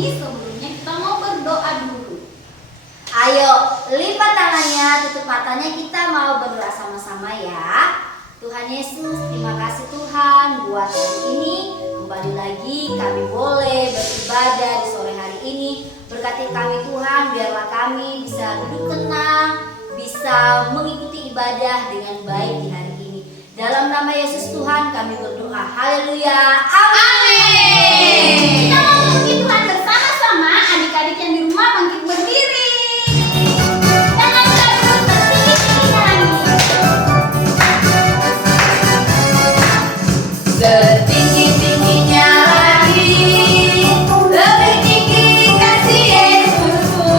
ini sebelumnya kita mau berdoa dulu. Ayo, lipat tangannya, tutup matanya, kita mau berdoa sama-sama ya. Tuhan Yesus, terima kasih Tuhan buat hari ini. Kembali lagi kami boleh beribadah di sore hari ini. Berkati kami Tuhan, biarlah kami bisa duduk tenang, bisa mengikuti ibadah dengan baik di hari ini. Dalam nama Yesus Tuhan kami berdoa. Haleluya. Amin. Kita mau memuji Tuhan bersama-sama. Adik-adik yang di rumah bangkit berdiri. Tangan kita tertinggi-tingginya lagi. Setinggi-tingginya lagi. Lebih tinggi kasih Yesusku.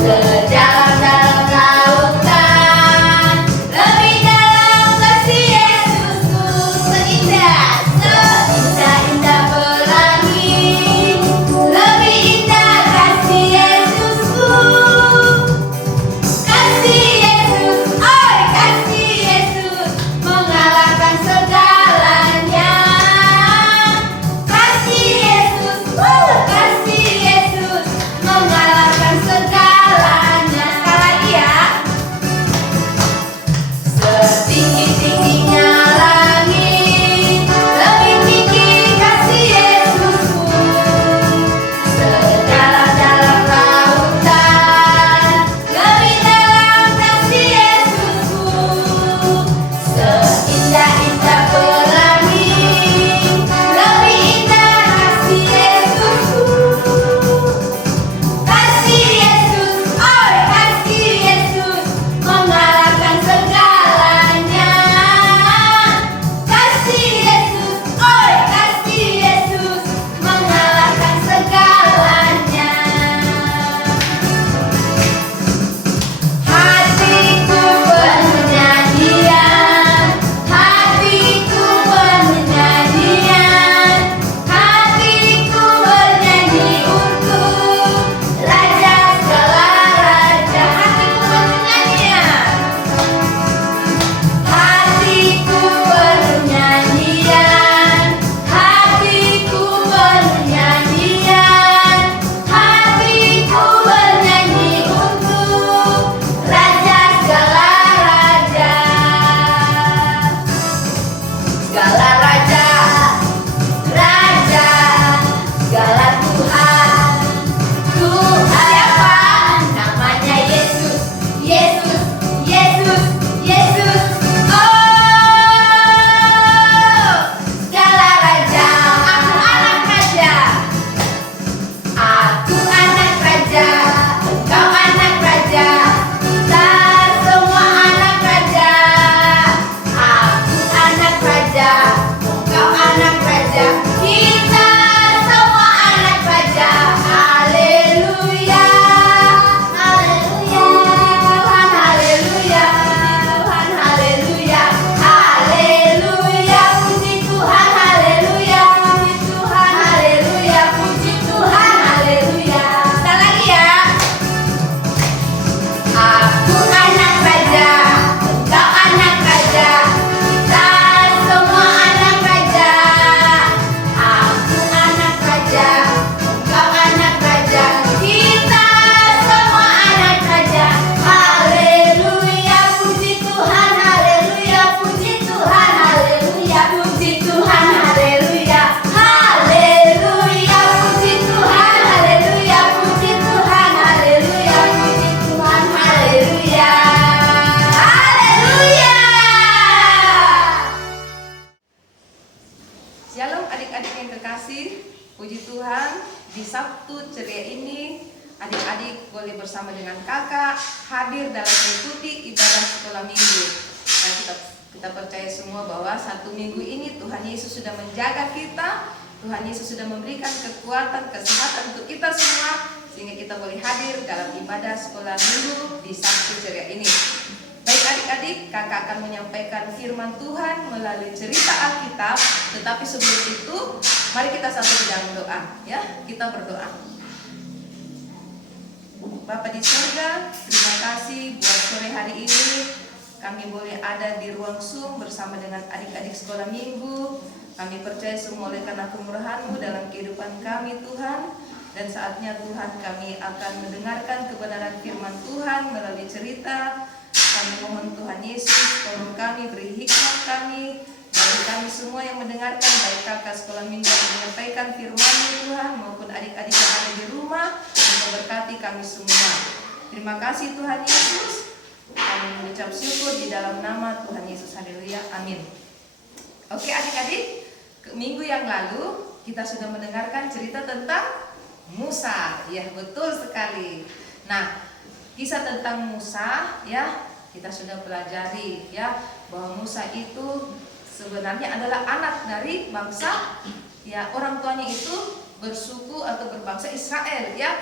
Sedalam-dalam lautan. Lebih dalam kasih Yesusku. Seindah-indah pelangi. Lebih indah kasih Yesusku. Kasih Yesus, oi kasih Yesus, mengalahkan segalanya. Kasih Yesus, kasih Yesus, mengalahkan segalanya. Sekali lagi ya. Setinggi-tingginya langit, lebih tinggi kasih Yesusku. Sedalam-dalam lautan, lebih dalam kasih Yesusku. Seindah-indah pelangi, lebih indah kasih Yesusku. Kasih Yesus, oi kasih Yesus, mengalahkan segalanya. Kasih Yesus, oi kasih Yesus, mengalahkan segalanya. Hatiku penuh nyanyian, hatiku penuh nyanyian, hatiku bernyanyi untuk Raja segala raja. Hatiku penuh nyanyian, hatiku penuh nyanyian, hatiku penuh nyanyian, hatiku bernyanyi untuk Raja segala raja. Segala raja, raja, segala Tuhan, Tuhan siapa? Namanya Yesus, Yesus, Yesus, Yesus. Oh, segala raja, aku anak raja. Aku anak raja, engkau anak raja, kita semua anak raja. Aku anak raja, engkau anak raja, kita semua anak raja. Haleluya, haleluya, Tuhan haleluya, Tuhan haleluya, haleluya, puji Tuhan haleluya, puji Tuhan haleluya, puji Tuhan haleluya. Sekali lagi ya. Aku anak raja, engkau anak raja, kita semua anak raja. Aku anak raja, engkau anak raja, kita semua anak raja. Haleluya, puji Tuhan haleluya, puji Tuhan haleluya, puji Tuhan haleluya, haleluya, puji Tuhan haleluya, puji Tuhan haleluya, puji Tuhan haleluya, haleluya. Shalom adik-adik yang terkasih, puji Tuhan di Sabtu ceria ini adik-adik boleh bersama dengan kakak hadir dalam mengikuti ibadah sekolah minggu. Dan kita percaya semua bahwa satu minggu ini Tuhan Yesus sudah menjaga kita, Tuhan Yesus sudah memberikan kekuatan, kesehatan untuk kita semua, sehingga kita boleh hadir dalam ibadah sekolah minggu di Sabtu ceria ini. Baik adik-adik, kakak akan menyampaikan firman Tuhan melalui cerita Alkitab. Tetapi sebelum itu, mari kita satu dalam doa, ya. Kita berdoa. Bapa di surga, terima kasih buat sore hari ini kami boleh ada di ruang Zoom bersama dengan adik-adik sekolah minggu. Kami percaya semua oleh karena kemurahan-Mu dalam kehidupan kami Tuhan. Dan saatnya Tuhan kami akan mendengarkan kebenaran firman Tuhan melalui cerita. Kami mohon Tuhan Yesus tolong kami, beri hikmat kami, bagi kami semua yang mendengarkan, baik kakak sekolah minggu yang menyampaikan firman-Mu Tuhan, maupun adik-adik yang ada di rumah, untuk berkati kami semua. Terima kasih Tuhan Yesus. Kami mengucap syukur di dalam nama Tuhan Yesus. Haleluya. Amin. Oke adik-adik, minggu yang lalu kita sudah mendengarkan cerita tentang Musa. Ya, betul sekali. Nah, kisah tentang Musa ya, kita sudah pelajari ya, bahwa Musa itu sebenarnya adalah anak dari bangsa ya, orang tuanya itu bersuku atau berbangsa Israel ya.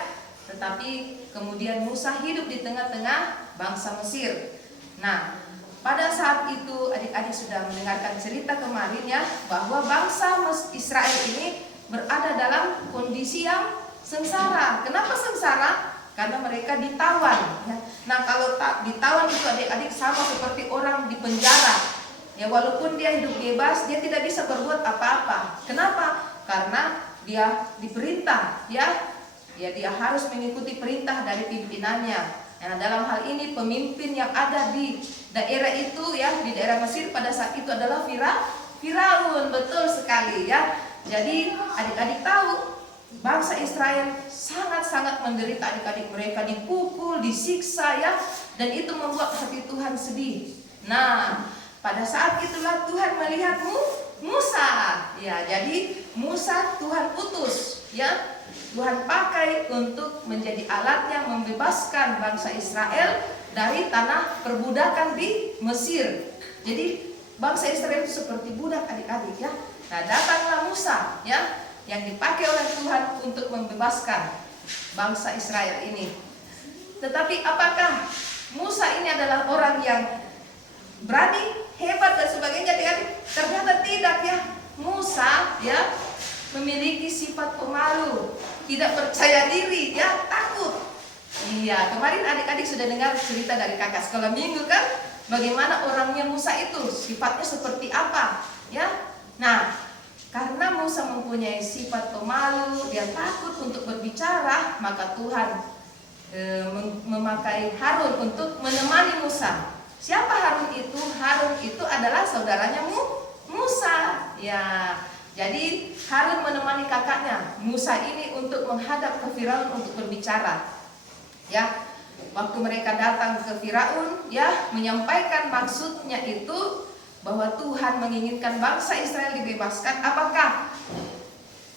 Tetapi kemudian Musa hidup di tengah-tengah bangsa Mesir. Nah, pada saat itu adik-adik sudah mendengarkan cerita kemarin ya, bahwa bangsa Israel ini berada dalam kondisi yang sengsara. Kenapa sengsara? Karena mereka ditawan ya. Nah, kalau ditawan itu adik-adik sama seperti orang di penjara ya, walaupun dia hidup bebas, dia tidak bisa berbuat apa-apa. Kenapa? Karena dia diperintah ya, dia harus mengikuti perintah dari pimpinannya. Nah, dalam hal ini pemimpin yang ada di daerah itu ya, di daerah Mesir pada saat itu adalah Firaun. Betul sekali ya. Jadi adik-adik tahu bangsa Israel sangat-sangat menderita adik-adik, mereka dipukul, disiksa ya, dan itu membuat hati Tuhan sedih. Nah, pada saat itulah Tuhan melihat Musa. Ya, jadi Musa Tuhan utus ya. Tuhan pakai untuk menjadi alatnya membebaskan bangsa Israel dari tanah perbudakan di Mesir. Jadi bangsa Israel itu seperti budak adik-adik ya. Nah, datanglah Musa ya, yang dipakai oleh Tuhan untuk membebaskan bangsa Israel ini. Tetapi apakah Musa ini adalah orang yang berani, hebat dan sebagainya? Ternyata tidak ya. Musa ya memiliki sifat pemalu, tidak percaya diri ya, takut. Iya, kemarin adik-adik sudah dengar cerita dari kakak sekolah minggu kan, bagaimana orangnya Musa itu, sifatnya seperti apa ya. Nah, karena Musa mempunyai sifat pemalu, dia takut untuk berbicara, maka Tuhan memakai Harun untuk menemani Musa. Siapa Harun itu? Harun itu adalah saudaranya Musa. Ya, jadi Harun menemani kakaknya Musa ini untuk menghadap ke Firaun untuk berbicara. Ya, waktu mereka datang ke Firaun, ya, menyampaikan maksudnya itu bahwa Tuhan menginginkan bangsa Israel dibebaskan. Apakah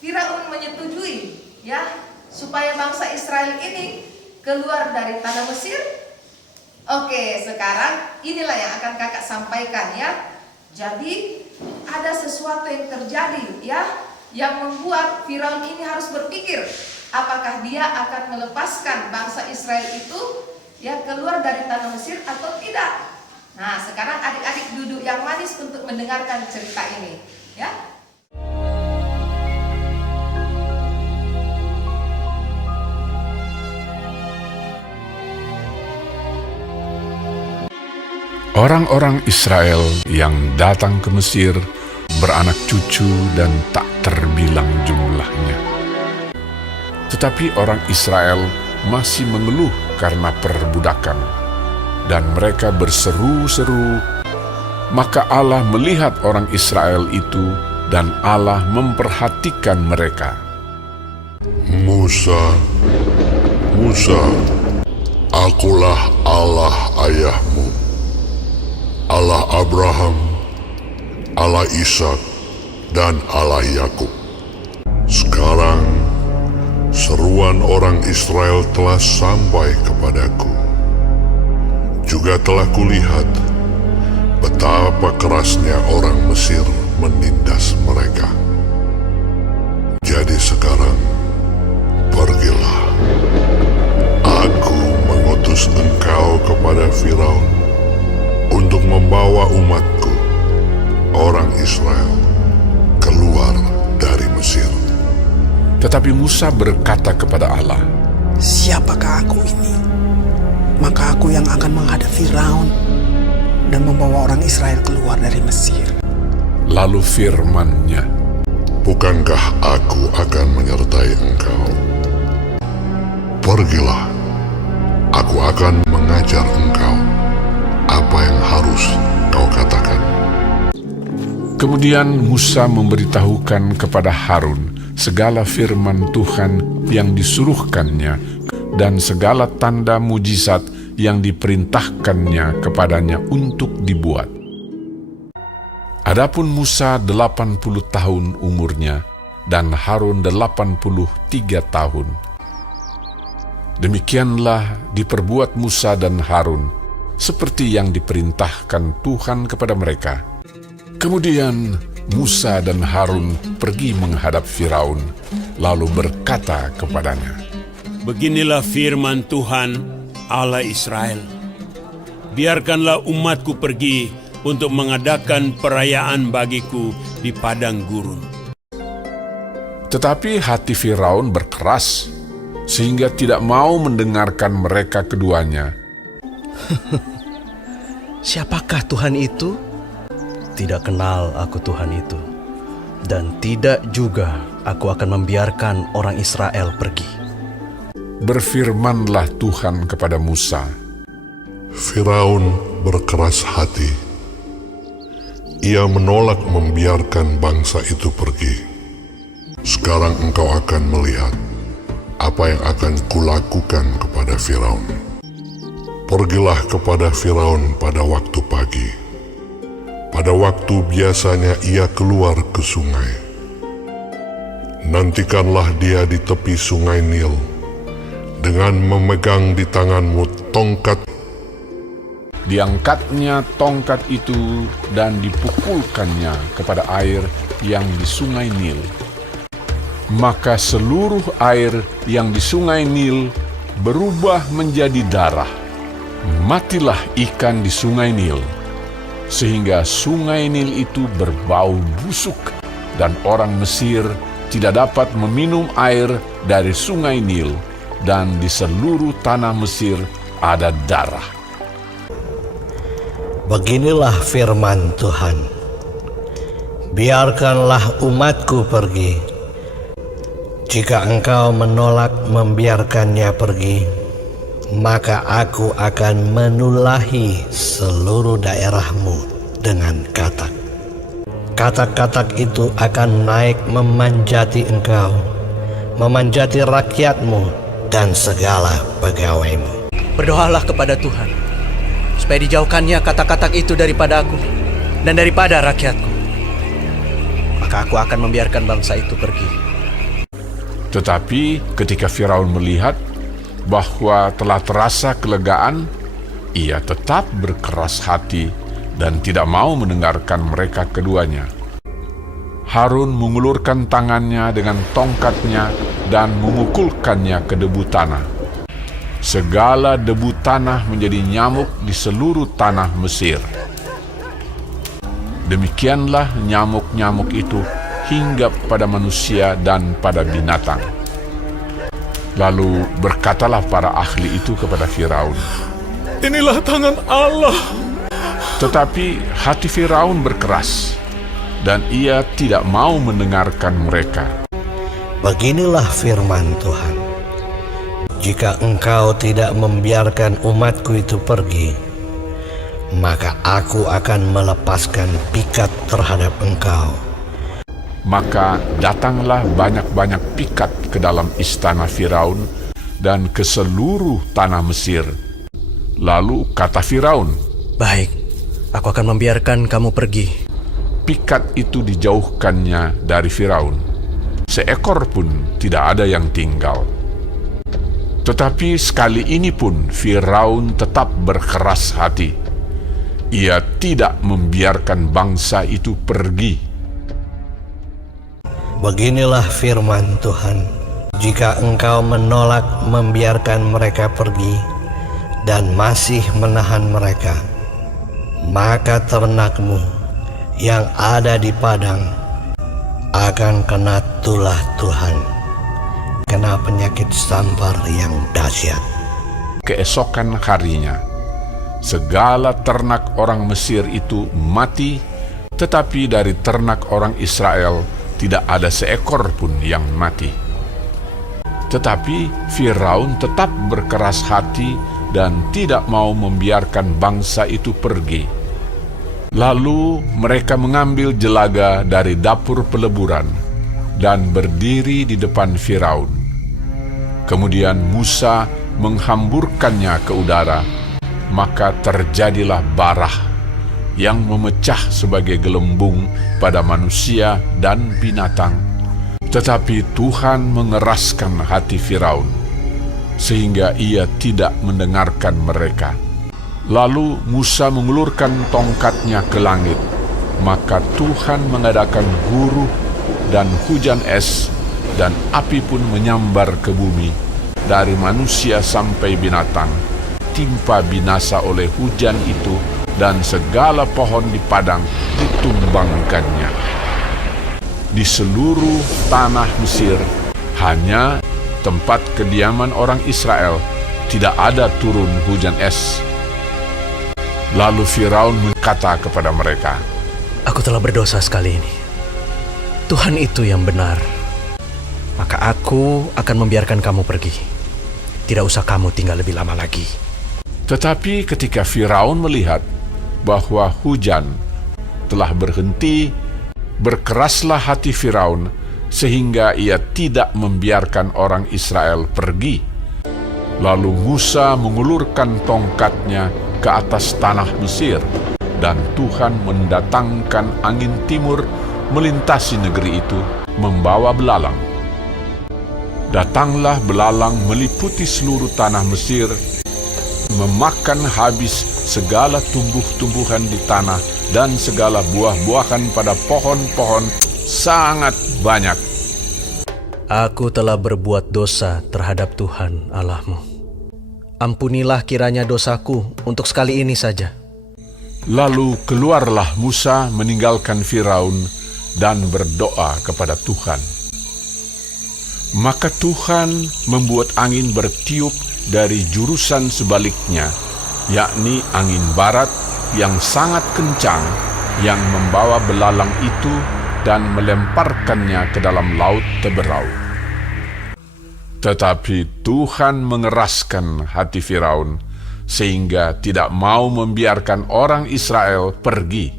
Firaun menyetujui ya supaya bangsa Israel ini keluar dari tanah Mesir? Oke, sekarang inilah yang akan kakak sampaikan ya. Jadi ada sesuatu yang terjadi ya, yang membuat Firaun ini harus berpikir apakah dia akan melepaskan bangsa Israel itu ya keluar dari tanah Mesir atau tidak. Nah, sekarang adik-adik duduk yang manis untuk mendengarkan cerita ini ya. Orang-orang Israel yang datang ke Mesir beranak cucu dan tak terbilang jumlahnya. Tetapi orang Israel masih mengeluh karena perbudakan, dan mereka berseru-seru. Maka Allah melihat orang Israel itu, dan Allah memperhatikan mereka. Musa, Musa, akulah Allah ayahmu, Allah Abraham, Allah Ishak, dan Allah Yakub. Sekarang seruan orang Israel telah sampai kepadaku. Juga telah kulihat betapa kerasnya orang Mesir menindas mereka. Jadi sekarang pergilah. Aku mengutus engkau kepada Firaun untuk membawa umatku, orang Israel, keluar dari Mesir. Tetapi Musa berkata kepada Allah, "Siapakah aku ini? Maka aku yang akan menghadap Firaun dan membawa orang Israel keluar dari Mesir." Lalu firman-Nya, bukankah aku akan menyertai engkau? Pergilah, aku akan mengajar engkau apa yang harus kau katakan. Kemudian Musa memberitahukan kepada Harun segala firman Tuhan yang disuruhkannya dan segala tanda mujizat yang diperintahkannya kepadanya untuk dibuat. Adapun Musa 80 tahun umurnya dan Harun 83 tahun. Demikianlah diperbuat Musa dan Harun seperti yang diperintahkan Tuhan kepada mereka. Kemudian Musa dan Harun pergi menghadap Firaun, lalu berkata kepadanya, Beginilah firman Tuhan Allah Israel. Biarkanlah umatku pergi untuk mengadakan perayaan bagiku di padang gurun. Tetapi hati Firaun berkeras, sehingga tidak mau mendengarkan mereka keduanya. Siapakah Tuhan itu? Tidak kenal aku Tuhan itu. Dan tidak juga aku akan membiarkan orang Israel pergi. Berfirmanlah Tuhan kepada Musa, Firaun berkeras hati. Ia menolak membiarkan bangsa itu pergi. Sekarang engkau akan melihat apa yang akan kulakukan kepada Firaun. Pergilah kepada Firaun pada waktu pagi. Pada waktu biasanya ia keluar ke sungai. Nantikanlah dia di tepi sungai Nil dengan memegang di tanganmu tongkat. diangkatnya tongkat itu dan dipukulkannya kepada air yang di sungai Nil. Maka seluruh air yang di sungai Nil berubah menjadi darah. Matilah ikan di sungai Nil, sehingga sungai Nil itu berbau busuk, dan orang Mesir tidak dapat meminum air dari sungai Nil, dan di seluruh tanah Mesir ada darah. Beginilah firman Tuhan. Biarkanlah umatku pergi. Jika engkau menolak membiarkannya pergi, maka aku akan menulahi seluruh daerahmu dengan katak. Katak-katak itu akan naik memanjati engkau, memanjati rakyatmu dan segala pegawaimu. Berdoalah kepada Tuhan, supaya dijauhkannya katak-katak itu daripada aku dan daripada rakyatku. Maka aku akan membiarkan bangsa itu pergi. Tetapi ketika Firaun melihat bahwa telah terasa kelegaan, ia tetap berkeras hati dan tidak mau mendengarkan mereka keduanya. Harun mengulurkan tangannya dengan tongkatnya dan memukulkannya ke debu tanah. Segala debu tanah menjadi nyamuk di seluruh tanah Mesir. Demikianlah nyamuk-nyamuk itu hinggap pada manusia dan pada binatang. Lalu berkatalah para ahli itu kepada Firaun, Inilah tangan Allah. tetapi hati Firaun berkeras, dan ia tidak mau mendengarkan mereka. Beginilah firman Tuhan. Jika engkau tidak membiarkan umatku itu pergi, maka aku akan melepaskan pikat terhadap engkau. Maka datanglah banyak-banyak pikat ke dalam istana Firaun dan ke seluruh tanah Mesir. Lalu kata Firaun, Baik, aku akan membiarkan kamu pergi. pikat itu dijauhkannya dari Firaun. Seekor pun tidak ada yang tinggal. Tetapi sekali ini pun Firaun tetap berkeras hati. Ia tidak membiarkan bangsa itu pergi. Beginilah firman Tuhan. Jika engkau menolak membiarkan mereka pergi dan masih menahan mereka, maka ternakmu yang ada di padang akan kena tulah Tuhan, kena penyakit sampar yang dahsyat. Keesokan harinya, segala ternak orang Mesir itu mati, tetapi dari ternak orang Israel tidak ada seekor pun yang mati. Tetapi Firaun tetap berkeras hati dan tidak mau membiarkan bangsa itu pergi. Lalu mereka mengambil jelaga dari dapur peleburan dan berdiri di depan Firaun. Kemudian Musa menghamburkannya ke udara, maka terjadilah barah yang memecah sebagai gelembung pada manusia dan binatang. Tetapi Tuhan mengeraskan hati Firaun, sehingga ia tidak mendengarkan mereka. Lalu Musa mengulurkan tongkatnya ke langit, maka Tuhan mengadakan guruh dan hujan es, dan api pun menyambar ke bumi, dari manusia sampai binatang, timpa binasa oleh hujan itu, dan segala pohon di padang ditumbangkannya. Di seluruh tanah Mesir, hanya tempat kediaman orang Israel, tidak ada turun hujan es. Lalu Firaun berkata kepada mereka, Aku telah berdosa sekali ini. Tuhan itu yang benar. Maka aku akan membiarkan kamu pergi. Tidak usah kamu tinggal lebih lama lagi. Tetapi ketika Firaun melihat bahwa hujan telah berhenti, berkeraslah hati Firaun sehingga ia tidak membiarkan orang Israel pergi. Lalu Musa mengulurkan tongkatnya ke atas tanah Mesir, dan Tuhan mendatangkan angin timur melintasi negeri itu membawa belalang. Datanglah belalang meliputi seluruh tanah Mesir, memakan habis segala tumbuh-tumbuhan di tanah dan segala buah-buahan pada pohon-pohon sangat banyak. Aku telah berbuat dosa terhadap Tuhan Allahmu. Ampunilah kiranya dosaku untuk sekali ini saja. Lalu keluarlah Musa meninggalkan Firaun dan berdoa kepada Tuhan. Maka Tuhan membuat angin bertiup dari jurusan sebaliknya, yakni angin barat yang sangat kencang, yang membawa belalang itu dan melemparkannya ke dalam laut teberau. Tetapi Tuhan mengeraskan hati Firaun, sehingga tidak mau membiarkan orang Israel pergi.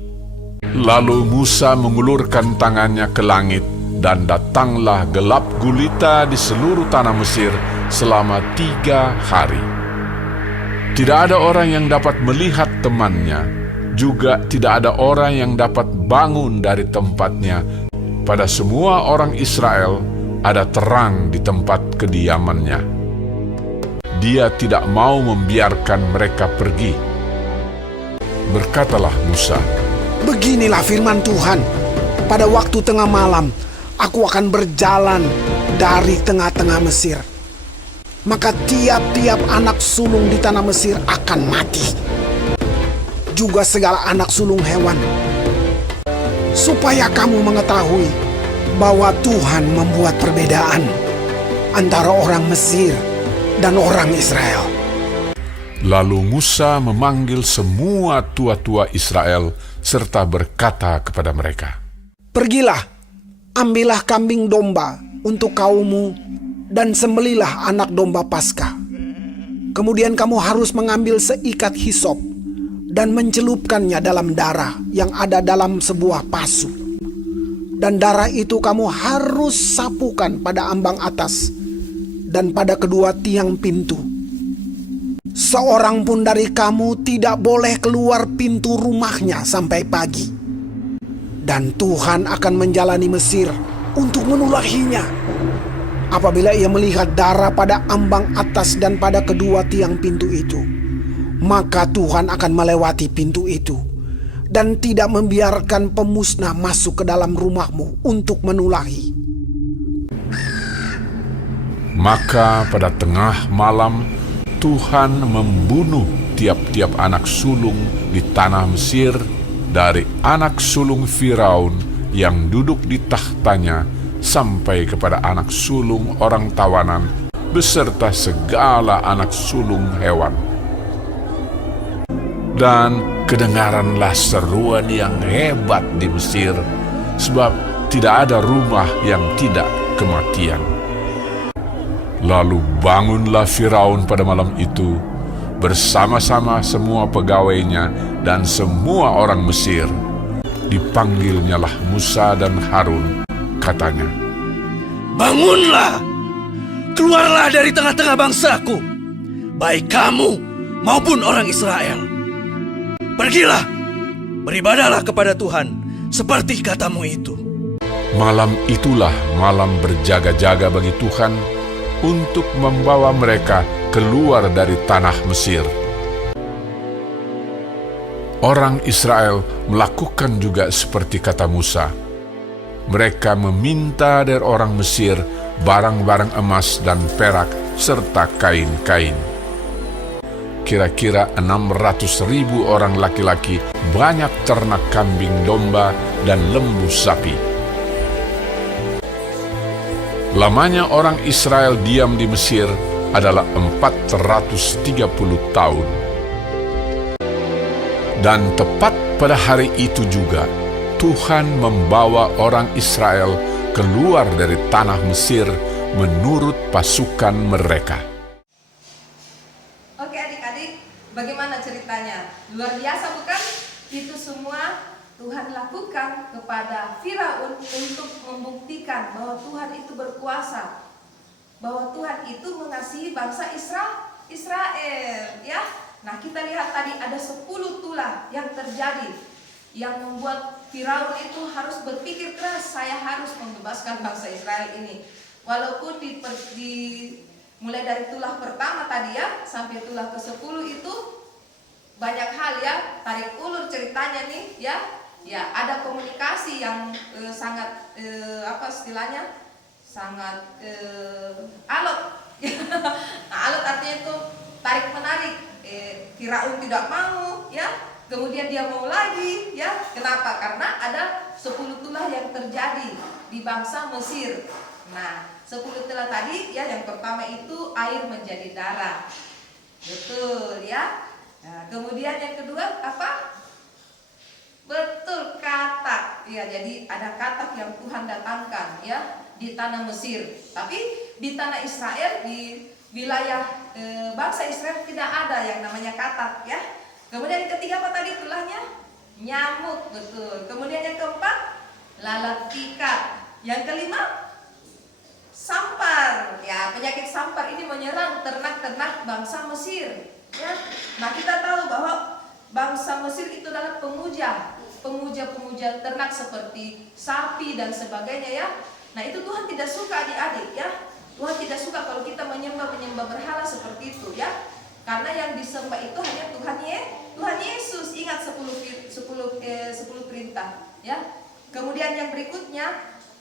Lalu Musa mengulurkan tangannya ke langit, dan datanglah gelap gulita di seluruh tanah Mesir selama 3 hari. Tidak ada orang yang dapat melihat temannya, juga tidak ada orang yang dapat bangun dari tempatnya. Pada semua orang Israel ada terang di tempat kediamannya. Dia tidak mau membiarkan mereka pergi. Berkatalah Musa, Beginilah firman Tuhan, pada waktu tengah malam, aku akan berjalan dari tengah-tengah Mesir. Maka tiap-tiap anak sulung di tanah Mesir akan mati, juga segala anak sulung hewan. Supaya kamu mengetahui bahwa Tuhan membuat perbedaan antara orang Mesir dan orang Israel. Lalu Musa memanggil semua tua-tua Israel serta berkata kepada mereka, Pergilah, ambillah kambing domba untuk kaummu dan sembelilah anak domba Paskah. Kemudian kamu harus mengambil seikat hisop dan mencelupkannya dalam darah yang ada dalam sebuah pasu. Dan darah itu kamu harus sapukan pada ambang atas dan pada kedua tiang pintu. Seorang pun dari kamu tidak boleh keluar pintu rumahnya sampai pagi. Dan Tuhan akan menjalani Mesir untuk menulahinya. Apabila ia melihat darah pada ambang atas dan pada kedua tiang pintu itu, maka Tuhan akan melewati pintu itu dan tidak membiarkan pemusnah masuk ke dalam rumahmu untuk menulahi. Maka pada tengah malam Tuhan membunuh tiap-tiap anak sulung di tanah Mesir, dari anak sulung Firaun yang duduk di tahtanya sampai kepada anak sulung orang tawanan beserta segala anak sulung hewan. Dan kedengaranlah seruan yang hebat di Mesir, sebab tidak ada rumah yang tidak kematian. Lalu bangunlah Firaun pada malam itu, bersama-sama semua pegawainya dan semua orang Mesir. Dipanggilnyalah Musa dan Harun, katanya, Bangunlah, keluarlah dari tengah-tengah bangsaku, baik kamu maupun orang Israel. Pergilah, beribadahlah kepada Tuhan, seperti katamu itu. Malam itulah malam berjaga-jaga bagi Tuhan untuk membawa mereka keluar dari tanah Mesir. Orang Israel melakukan juga seperti kata Musa. Mereka meminta dari orang Mesir barang-barang emas dan perak serta kain-kain. Kira-kira 600.000 orang laki-laki, banyak ternak kambing domba dan lembu sapi. Lamanya orang Israel diam di Mesir adalah 430 tahun. Dan tepat pada hari itu juga, Tuhan membawa orang Israel keluar dari tanah Mesir menurut pasukan mereka. Oke adik-adik, bagaimana ceritanya? Luar biasa bukan? Itu semua Tuhan lakukan kepada Firaun untuk membuktikan bahwa Tuhan itu berkuasa, bahwa Tuhan itu mengasihi bangsa Israel, ya. Nah, kita lihat tadi ada 10 tulah yang terjadi, yang membuat Firaun itu harus berpikir keras, saya harus membebaskan bangsa Israel ini. Walaupun mulai dari tulah pertama tadi ya, sampai tulah ke-10 itu banyak hal ya, tarik ulur ceritanya nih ya. Ya, ada komunikasi yang sangat sangat alot. Nah, alot artinya itu tarik menarik. Firaun tidak mau ya, kemudian dia mau lagi ya. Kenapa? Karena ada 10 tulah yang terjadi di bangsa Mesir. Nah, 10 tulah tadi ya, yang pertama itu air menjadi darah. Betul ya. Nah, kemudian yang kedua apa? Betul, katak. Ya, jadi ada katak yang Tuhan datangkan ya di tanah Mesir. Tapi di tanah Israel, di wilayah bangsa Israel tidak ada yang namanya katak ya. Kemudian yang ketiga apa tadi tulahnya? Nyamuk, betul. Kemudian yang keempat, lalat ikat. Yang kelima, sampar. Ya, penyakit sampar ini menyerang ternak-ternak bangsa Mesir. Ya. Nah, kita tahu bahwa bangsa Mesir itu adalah pemuja ternak seperti sapi dan sebagainya ya. Nah, itu Tuhan tidak suka adik-adik ya. Tuhan tidak suka kalau kita menyembah berhala seperti itu ya. Karena yang disembah itu hanya Tuhan Yesus. Ingat 10 perintah ya. Kemudian yang berikutnya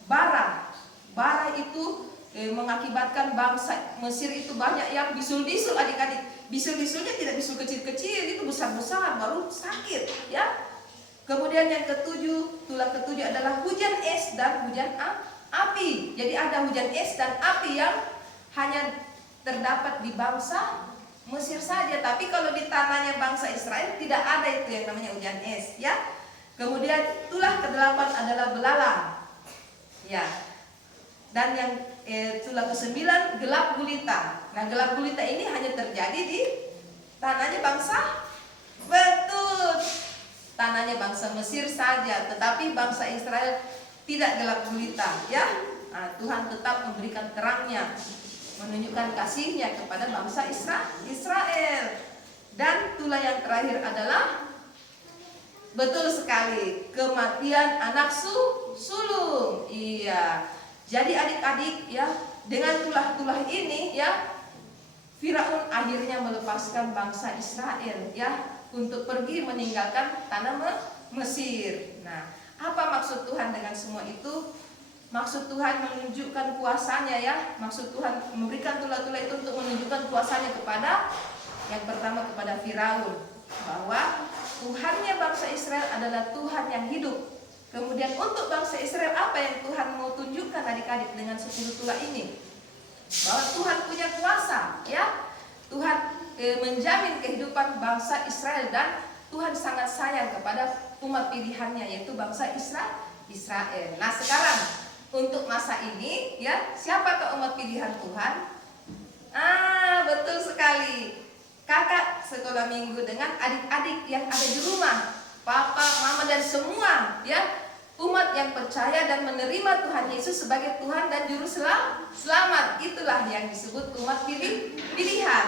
bara. Bara itu mengakibatkan bangsa Mesir itu banyak yang bisul-bisul adik-adik. Bisul-bisulnya tidak bisul kecil-kecil, itu besar-besar baru sakit ya. Kemudian yang tulah ketujuh adalah hujan es dan hujan api. Jadi ada hujan es dan api yang hanya terdapat di bangsa Mesir saja. Tapi kalau di tanahnya bangsa Israel tidak ada itu yang namanya hujan es ya. Kemudian tulah ke-8 adalah belalang ya. Dan yang tulah ke-9 gelap gulita. Nah, gelap gulita ini hanya terjadi di tanahnya bangsa, betul, tanahnya bangsa Mesir saja. Tetapi bangsa Israel tidak gelap gulita ya. Nah, Tuhan tetap memberikan terangnya, menunjukkan kasihnya kepada bangsa Israel. Dan tulah yang terakhir adalah, betul sekali, kematian anak sulung. Iya. Jadi adik-adik ya, dengan tulah-tulah ini ya, Firaun akhirnya melepaskan bangsa Israel ya untuk pergi meninggalkan tanah Mesir. Nah, apa maksud Tuhan dengan semua itu? Maksud Tuhan menunjukkan kuasanya ya. Maksud Tuhan memberikan tulah-tulah itu untuk menunjukkan kuasanya kepada, yang pertama kepada Firaun, bahwa Tuhannya bangsa Israel adalah Tuhan yang hidup. Kemudian untuk bangsa Israel, apa yang Tuhan mau tunjukkan adik-adik dengan 10 tulah ini? Bahwa Tuhan punya kuasa ya. Tuhan menjamin kehidupan bangsa Israel dan Tuhan sangat sayang kepada umat pilihannya, yaitu bangsa Israel. Nah sekarang untuk masa ini ya, siapakah umat pilihan Tuhan? Betul sekali, kakak sekolah minggu dengan adik-adik yang ada di rumah, papa, mama dan semua ya, umat yang percaya dan menerima Tuhan Yesus sebagai Tuhan dan Juru Selamat. Itulah yang disebut umat pilihan.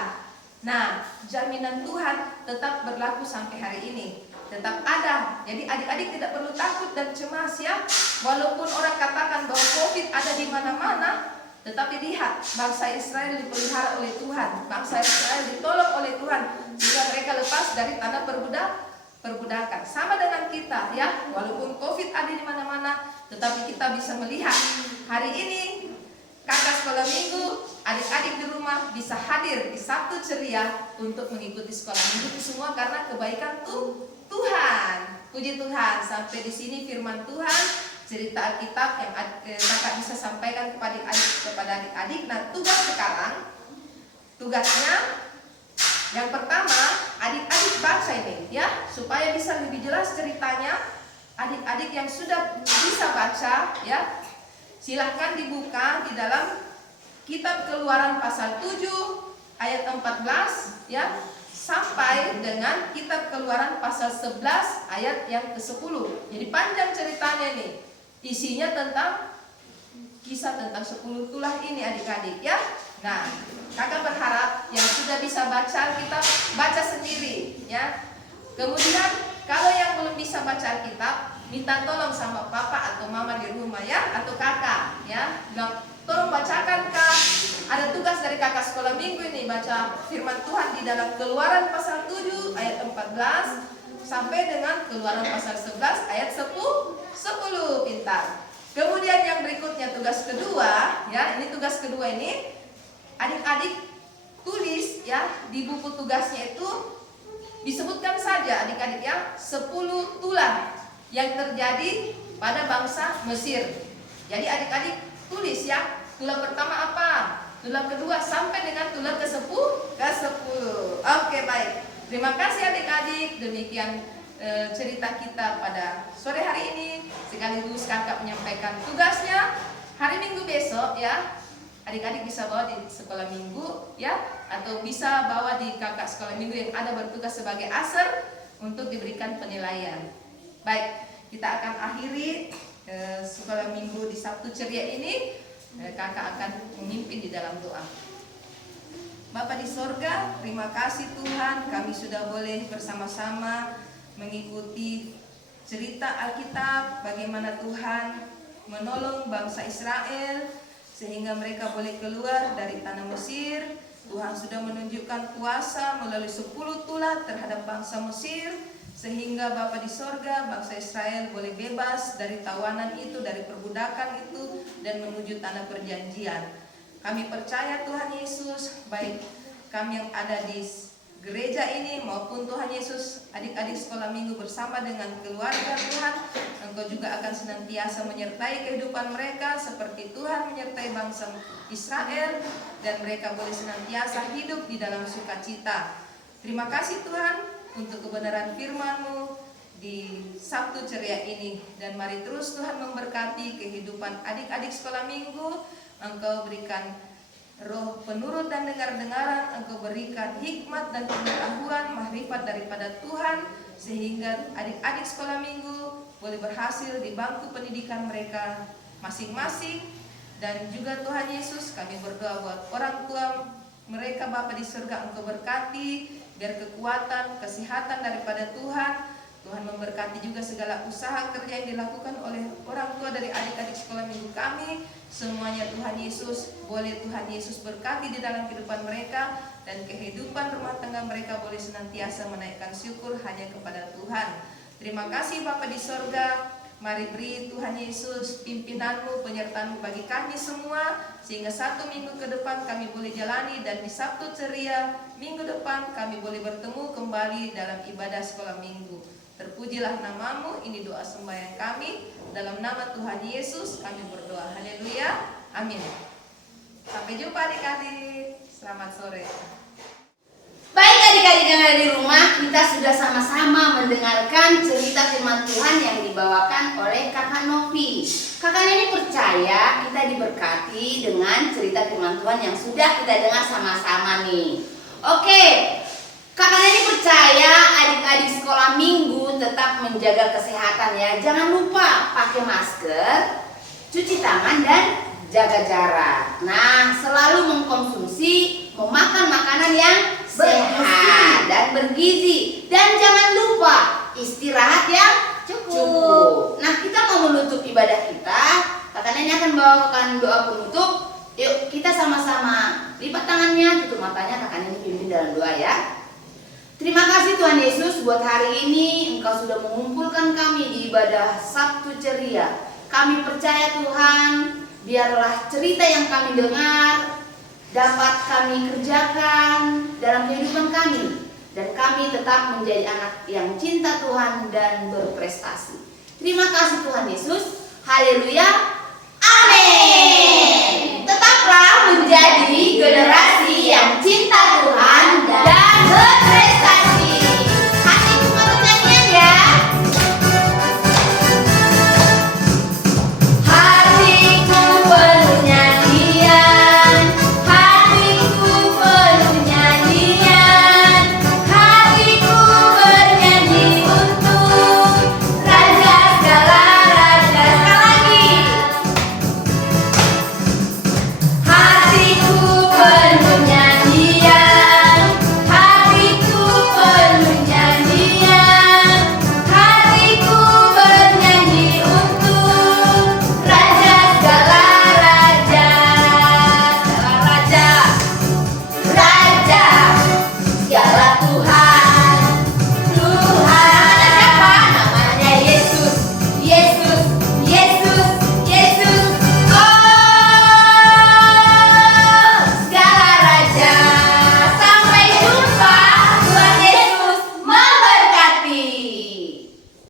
Nah, jaminan Tuhan tetap berlaku sampai hari ini, tetap ada. Jadi adik-adik tidak perlu takut dan cemas ya. Walaupun orang katakan bahwa COVID ada di mana-mana, tetapi lihat, bangsa Israel dipelihara oleh Tuhan, bangsa Israel ditolong oleh Tuhan sehingga mereka lepas dari tanah perbudakan. Sama dengan kita ya, walaupun COVID ada di mana-mana, tetapi kita bisa melihat hari ini kakak sekolah minggu, adik-adik di rumah bisa hadir di Sabtu Ceria untuk mengikuti sekolah minggu semua karena kebaikan Tuhan. Puji Tuhan, sampai di sini firman Tuhan, cerita Alkitab yang kakak bisa sampaikan kepada adik-adik. Nah, tugasnya yang pertama, adik-adik baca ini ya, supaya bisa lebih jelas ceritanya. Adik-adik yang sudah bisa baca ya, silahkan dibuka di dalam Kitab Keluaran pasal 7 ayat 14 ya, sampai dengan Kitab Keluaran pasal 11 ayat yang ke-10. Jadi panjang ceritanya nih. Isinya tentang kisah tentang 10 tulah ini adik-adik ya. Nah, kakak berharap yang sudah bisa baca Alkitab baca sendiri ya. Kemudian kalau yang belum bisa baca Alkitab, minta tolong sama papa atau mama di rumah ya, atau kakak ya. Bilang, tolong bacakan kak. Ada tugas dari kakak sekolah minggu ini, baca firman Tuhan di dalam Keluaran pasal 7 ayat 14 sampai dengan Keluaran pasal 11 ayat 10. Pintar. Kemudian yang berikutnya tugas kedua ya, ini tugas kedua ini adik-adik tulis ya, di buku tugasnya itu disebutkan saja adik-adik ya 10 tulah yang terjadi pada bangsa Mesir. Jadi adik-adik tulis ya, tulah pertama apa, tulah kedua sampai dengan tulah ke-10. Oke, baik. Terima kasih adik-adik. Demikian cerita kita pada sore hari ini. Sekaligus kakak menyampaikan tugasnya. Hari Minggu besok ya, adik-adik bisa bawa di sekolah minggu ya, atau bisa bawa di kakak sekolah minggu yang ada bertugas sebagai aser untuk diberikan penilaian. Baik, kita akan akhiri sekolah minggu di Sabtu Ceria ini. Kakak akan memimpin di dalam doa. Bapa di sorga, terima kasih Tuhan, kami sudah boleh bersama-sama mengikuti cerita Alkitab, bagaimana Tuhan menolong bangsa Israel sehingga mereka boleh keluar dari tanah Mesir. Tuhan sudah menunjukkan kuasa melalui 10 tulah terhadap bangsa Mesir, sehingga Bapa di sorga, bangsa Israel boleh bebas dari tawanan itu, dari perbudakan itu, dan menuju tanah perjanjian. Kami percaya Tuhan Yesus, baik kami yang ada di gereja ini maupun Tuhan Yesus, adik-adik sekolah minggu bersama dengan keluarga Tuhan, Engkau juga akan senantiasa menyertai kehidupan mereka seperti Tuhan menyertai bangsa Israel, dan mereka boleh senantiasa hidup di dalam sukacita. Terima kasih Tuhan untuk kebenaran firman-Mu di Sabtu Ceria ini, dan mari terus Tuhan memberkati kehidupan adik-adik sekolah minggu. Engkau berikan roh penurut dan dengar-dengaran, Engkau berikan hikmat dan pengetahuan, mahrifat daripada Tuhan, sehingga adik-adik sekolah minggu boleh berhasil di bangku pendidikan mereka masing-masing. Dan juga Tuhan Yesus, kami berdoa buat orang tua mereka, Bapa di surga, Engkau berkati, biar kekuatan, kesehatan daripada Tuhan. Tuhan memberkati juga segala usaha kerja yang dilakukan oleh orang tua dari adik-adik sekolah minggu kami. Semuanya Tuhan Yesus, boleh Tuhan Yesus berkati di dalam kehidupan mereka, dan kehidupan rumah tangga mereka boleh senantiasa menaikkan syukur hanya kepada Tuhan. Terima kasih Bapa di sorga. Mari beri Tuhan Yesus pimpinanmu, penyertaanmu bagi kami semua, sehingga 1 minggu ke depan kami boleh jalani, dan di Sabtu Ceria minggu depan kami boleh bertemu kembali dalam ibadah sekolah minggu. Terpujilah namamu, ini doa sembahyang kami, dalam nama Tuhan Yesus kami berdoa. Haleluya, amin. Sampai jumpa adik-adik, selamat sore. Baik adik-adik yang ada di rumah, kita sudah sama-sama mendengarkan cerita firman Tuhan yang dibawakan oleh Kakak Novi. Kakak ini percaya kita diberkati dengan cerita firman Tuhan yang sudah kita dengar sama-sama nih. Oke, Kakak ini percaya adik-adik sekolah minggu tetap menjaga kesehatan ya. Jangan lupa pakai masker, cuci tangan dan jaga jarak. Nah, selalu mengkonsumsi, memakan makanan yang sehat dan bergizi. Dan jangan lupa istirahat yang cukup. Nah, kita mau menutup ibadah kita. Kakak ini akan bawakan doa penutup. Yuk, kita sama-sama lipat tangannya, tutup matanya. Kakak ini pimpin dalam doa ya. Terima kasih Tuhan Yesus buat hari ini Engkau sudah mengumpulkan kami di ibadah Sabtu Ceria. Kami percaya Tuhan, biarlah cerita yang kami dengar dapat kami kerjakan dalam kehidupan kami, dan kami tetap menjadi anak yang cinta Tuhan dan berprestasi. Terima kasih Tuhan Yesus. Haleluya. Amin. Tetaplah menjadi generasi yang cinta Tuhan dan berprestasi. Hatiku penuh nyanyian ya. Hatiku penuh nyanyian, hatiku penuh nyanyian, hatiku bernyanyi untuk Raja segala raja. Sekali lagi. Hatiku penuh nyanyian, hatiku penuh nyanyian, hatiku bernyanyi untuk Raja segala raja. Segala raja, Raja segala Tuhan.